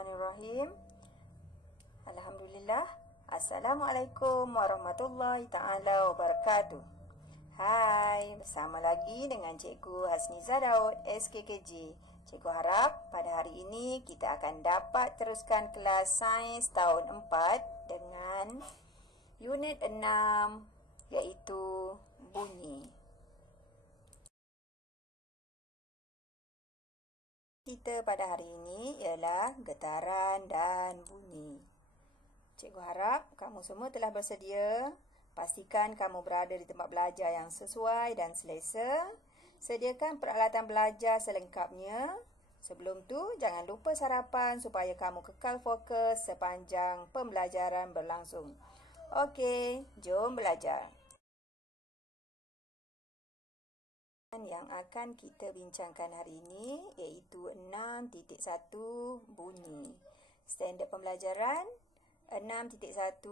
Bismillahirrahmanirrahim. Alhamdulillah. Assalamualaikum warahmatullahi ta'ala wabarakatuh. Hai, bersama lagi dengan Cikgu Hasniza Daud, SKKG. Cikgu harap pada hari ini kita akan dapat teruskan kelas Sains tahun 4 dengan unit 6, iaitu bunyi. Kita pada hari ini ialah getaran dan bunyi. Cikgu harap kamu semua telah bersedia. Pastikan kamu berada di tempat belajar yang sesuai dan selesa. Sediakan peralatan belajar selengkapnya. Sebelum tu, jangan lupa sarapan supaya kamu kekal fokus sepanjang pembelajaran berlangsung. Okey, jom belajar. Yang akan kita bincangkan hari ini iaitu 6.1 bunyi. Standard pembelajaran 6.1.1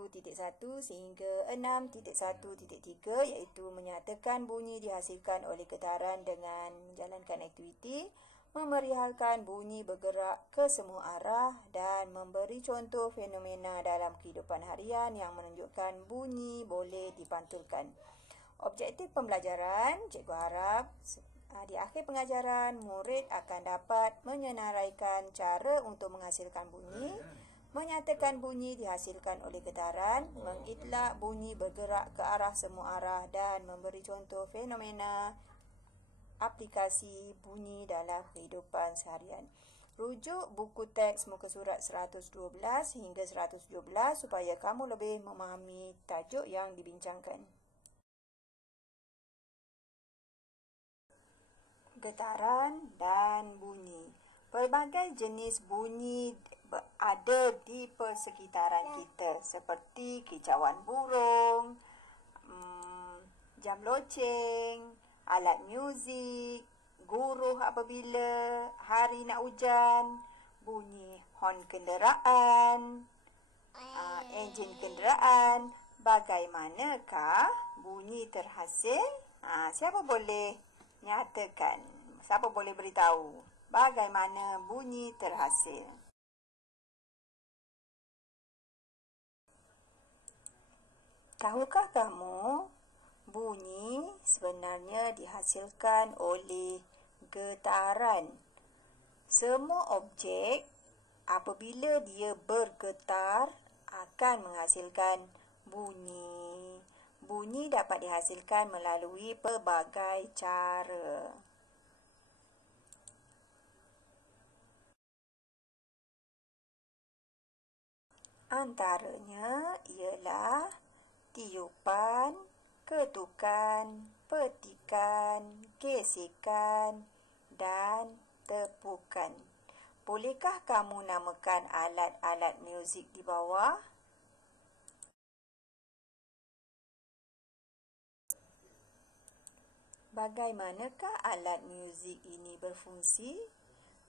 sehingga 6.1.3 iaitu menyatakan bunyi dihasilkan oleh getaran dengan menjalankan aktiviti, memerihalkan bunyi bergerak ke semua arah dan memberi contoh fenomena dalam kehidupan harian yang menunjukkan bunyi boleh dipantulkan. Objektif pembelajaran, cikgu harap di akhir pengajaran, murid akan dapat menyenaraikan cara untuk menghasilkan bunyi, menyatakan bunyi dihasilkan oleh getaran, mengitlak bunyi bergerak ke arah semua arah dan memberi contoh fenomena aplikasi bunyi dalam kehidupan seharian. Rujuk buku teks muka surat 112 hingga 117 supaya kamu lebih memahami tajuk yang dibincangkan. Getaran dan bunyi. Pelbagai jenis bunyi ada di persekitaran kita seperti kicauan burung, jam loceng, alat muzik, guruh apabila hari nak hujan, bunyi hon kenderaan, enjin kenderaan. Bagaimanakah bunyi terhasil? Siapa boleh nyatakan? Siapa boleh beritahu bagaimana bunyi terhasil? Tahukah kamu bunyi sebenarnya dihasilkan oleh getaran? Semua objek apabila dia bergetar akan menghasilkan bunyi. Bunyi dapat dihasilkan melalui pelbagai cara. Antaranya ialah tiupan, ketukan, petikan, gesekan dan tepukan. Bolehkah kamu namakan alat-alat muzik di bawah? Bagaimanakah alat muzik ini berfungsi?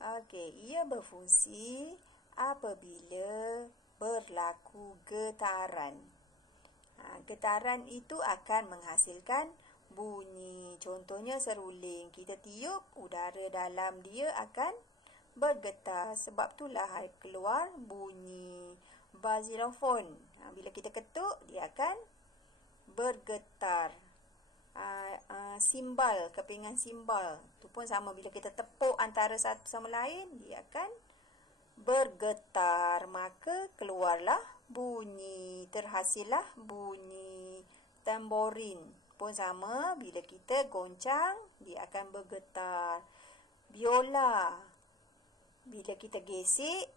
Okey, ia berfungsi apabila berlaku getaran. Getaran itu akan menghasilkan bunyi. Contohnya seruling. Kita tiup, udara dalam dia akan bergetar. Sebab itulah keluar bunyi. Xylophone. Bila kita ketuk, dia akan bergetar. Simbal, kepingan simbal tu pun sama, bila kita tepuk antara satu sama lain dia akan bergetar, maka keluarlah bunyi, terhasillah bunyi. Tamborin pun sama, bila kita goncang dia akan bergetar. Biola, bila kita gesek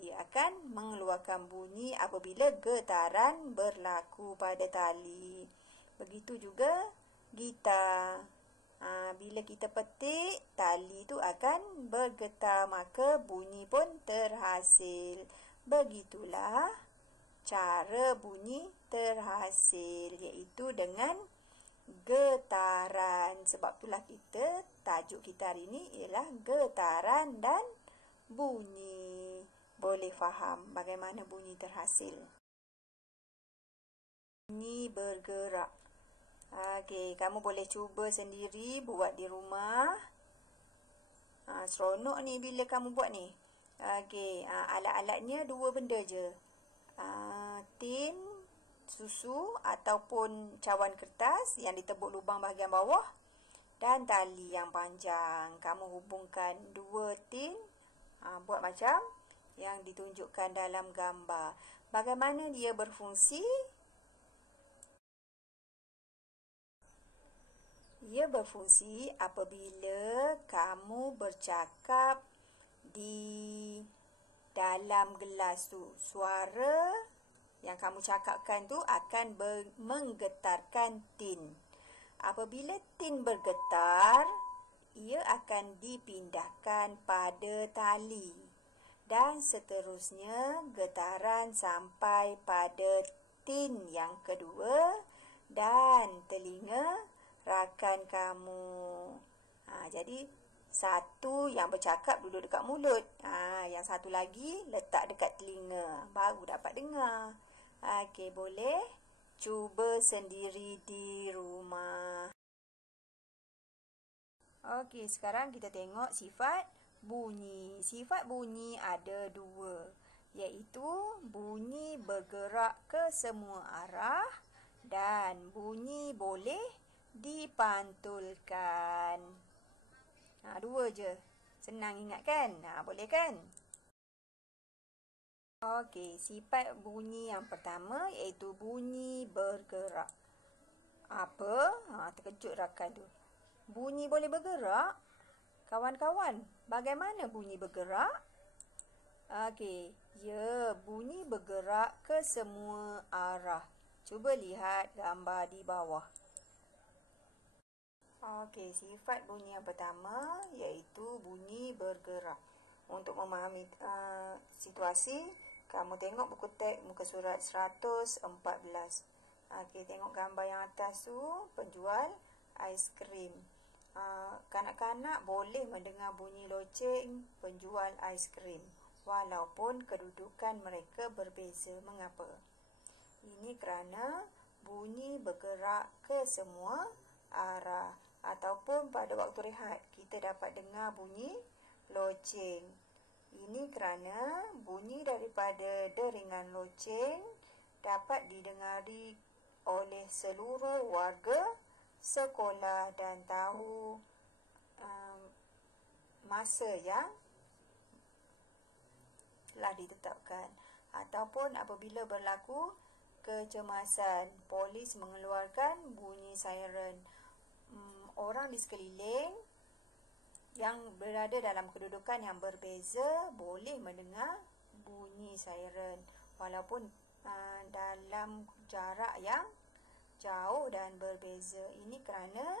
dia akan mengeluarkan bunyi apabila getaran berlaku pada tali. Begitu juga gitar. Bila kita petik, tali itu akan bergetar, maka bunyi pun terhasil. Begitulah cara bunyi terhasil, iaitu dengan getaran. Sebab itulah tajuk kita hari ini ialah getaran dan bunyi. Boleh faham bagaimana bunyi terhasil? Bunyi bergerak. Okey, kamu boleh cuba sendiri buat di rumah. Seronok ni bila kamu buat ni. Okey, alat-alatnya dua benda je. Tin susu ataupun cawan kertas yang ditebuk lubang bahagian bawah dan tali yang panjang. Kamu hubungkan dua tin, buat macam yang ditunjukkan dalam gambar. Bagaimana dia berfungsi? Ia berfungsi apabila kamu bercakap di dalam gelas tu. Suara yang kamu cakapkan tu akan menggetarkan tin. Apabila tin bergetar, ia akan dipindahkan pada tali. Dan seterusnya getaran sampai pada tin yang kedua dan telinga rakan kamu. Jadi satu yang bercakap duduk dekat mulut. Yang satu lagi letak dekat telinga. Baru dapat dengar. Okey, boleh cuba sendiri di rumah. Okey, sekarang kita tengok sifat bunyi. Sifat bunyi ada dua, iaitu bunyi bergerak ke semua arah dan bunyi boleh dipantulkan. Dua je. Senang ingat kan? Boleh kan? Okey, sifat bunyi yang pertama iaitu bunyi bergerak. Apa? Terkejut rakan tu. Bunyi boleh bergerak? Kawan-kawan, bagaimana bunyi bergerak? Okey, ya, bunyi bergerak ke semua arah. Cuba lihat gambar di bawah. Okey, sifat bunyi yang pertama iaitu bunyi bergerak. Untuk memahami situasi, kamu tengok buku teks muka surat 114. Okey, tengok gambar yang atas tu, penjual aiskrim. Kanak-kanak boleh mendengar bunyi loceng penjual aiskrim walaupun kedudukan mereka berbeza. Mengapa? Ini kerana bunyi bergerak ke semua arah. Ataupun pada waktu rehat, kita dapat dengar bunyi loceng. Ini kerana bunyi daripada deringan loceng dapat didengari oleh seluruh warga sekolah dan tahu masa yang telah ditetapkan. Ataupun apabila berlaku kecemasan, polis mengeluarkan bunyi siren. Orang di sekeliling yang berada dalam kedudukan yang berbeza boleh mendengar bunyi siren walaupun dalam jarak yang jauh dan berbeza. Ini kerana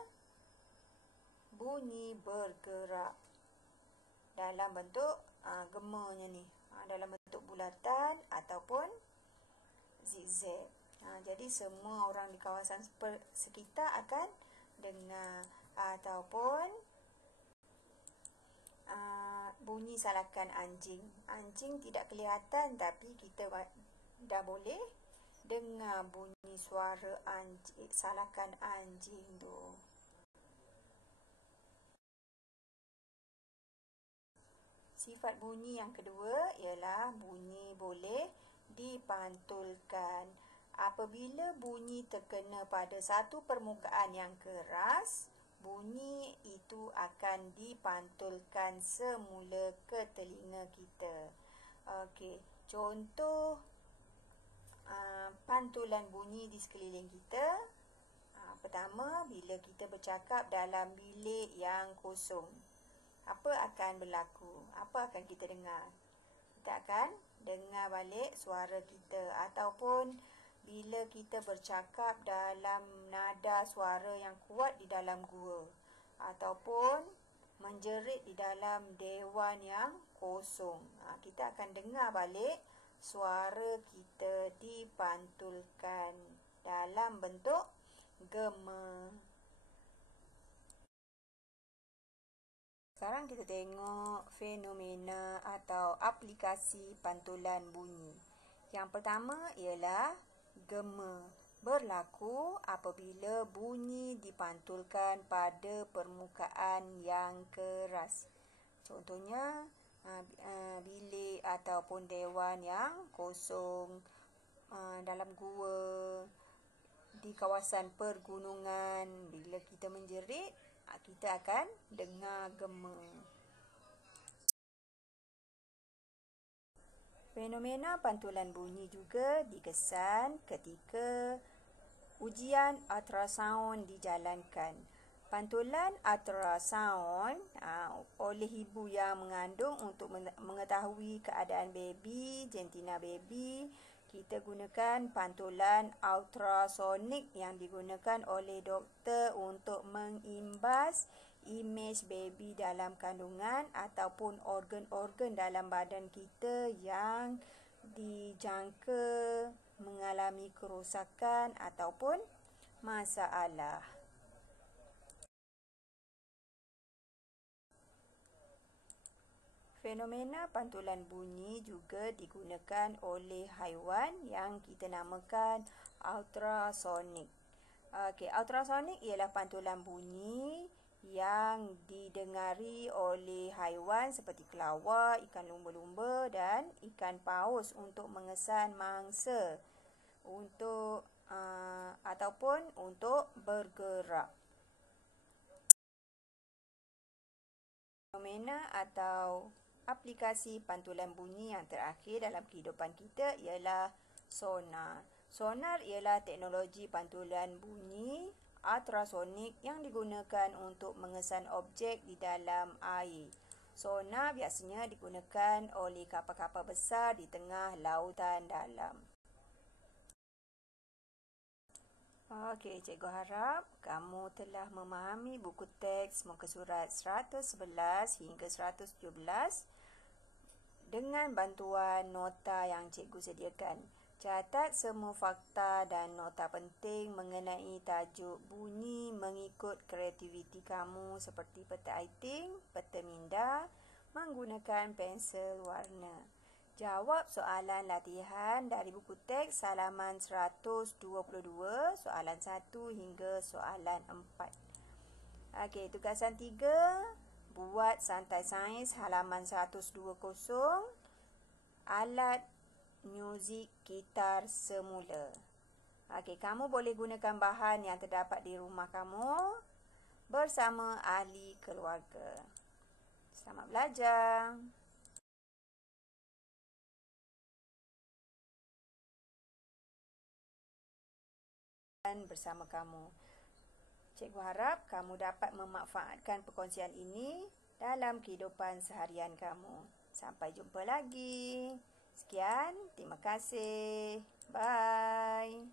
bunyi bergerak dalam bentuk gemanya ni, dalam bentuk bulatan ataupun zigzag. Jadi semua orang di kawasan sekitar akan dengar. Ataupun bunyi salakan anjing. Anjing tidak kelihatan tapi kita dah boleh dengar bunyi suara salakan anjing tu. Sifat bunyi yang kedua ialah bunyi boleh dipantulkan. Apabila bunyi terkena pada satu permukaan yang keras, bunyi itu akan dipantulkan semula ke telinga kita. Okey, contoh pantulan bunyi di sekeliling kita. Pertama, bila kita bercakap dalam bilik yang kosong, apa akan berlaku? Apa akan kita dengar? Kita akan dengar balik suara kita. Ataupun bila kita bercakap dalam nada suara yang kuat di dalam gua, ataupun menjerit di dalam dewan yang kosong, kita akan dengar balik suara kita dipantulkan dalam bentuk gema. Sekarang kita tengok fenomena atau aplikasi pantulan bunyi. Yang pertama ialah gema. Berlaku apabila bunyi dipantulkan pada permukaan yang keras. Contohnya, bilik ataupun dewan yang kosong, dalam gua, di kawasan pergunungan. Bila kita menjerit, kita akan dengar gema. Fenomena pantulan bunyi juga dikesan ketika ujian ultrasound dijalankan. Pantulan ultrasound oleh ibu yang mengandung untuk mengetahui keadaan baby, jantina baby. Kita gunakan pantulan ultrasonik yang digunakan oleh doktor untuk mengimbas imej baby dalam kandungan ataupun organ-organ dalam badan kita yang dijangka mengalami kerosakan ataupun masalah. Fenomena pantulan bunyi juga digunakan oleh haiwan yang kita namakan ultrasonik. Ultrasonik ialah pantulan bunyi yang didengari oleh haiwan seperti kelawar, ikan lumba-lumba dan ikan paus untuk mengesan mangsa ataupun untuk bergerak. Fenomena atau aplikasi pantulan bunyi yang terakhir dalam kehidupan kita ialah sonar. Sonar ialah teknologi pantulan bunyi ultrasonik yang digunakan untuk mengesan objek di dalam air. Sonar biasanya digunakan oleh kapal-kapal besar di tengah lautan dalam. Okey, cikgu harap kamu telah memahami buku teks muka surat 111 hingga 117 dengan bantuan nota yang cikgu sediakan. Catat semua fakta dan nota penting mengenai tajuk bunyi mengikut kreativiti kamu seperti peta aiting, peta minda, menggunakan pensel warna. Jawab soalan latihan dari buku teks halaman 122, soalan 1 hingga soalan 4. Okey, tugasan 3, buat santai sains halaman 120, alat muzik gitar semula. Okey, kamu boleh gunakan bahan yang terdapat di rumah kamu bersama ahli keluarga. Selamat belajar. Bersama kamu. Cikgu harap kamu dapat memanfaatkan perkongsian ini dalam kehidupan seharian kamu. Sampai jumpa lagi. Sekian, terima kasih. Bye.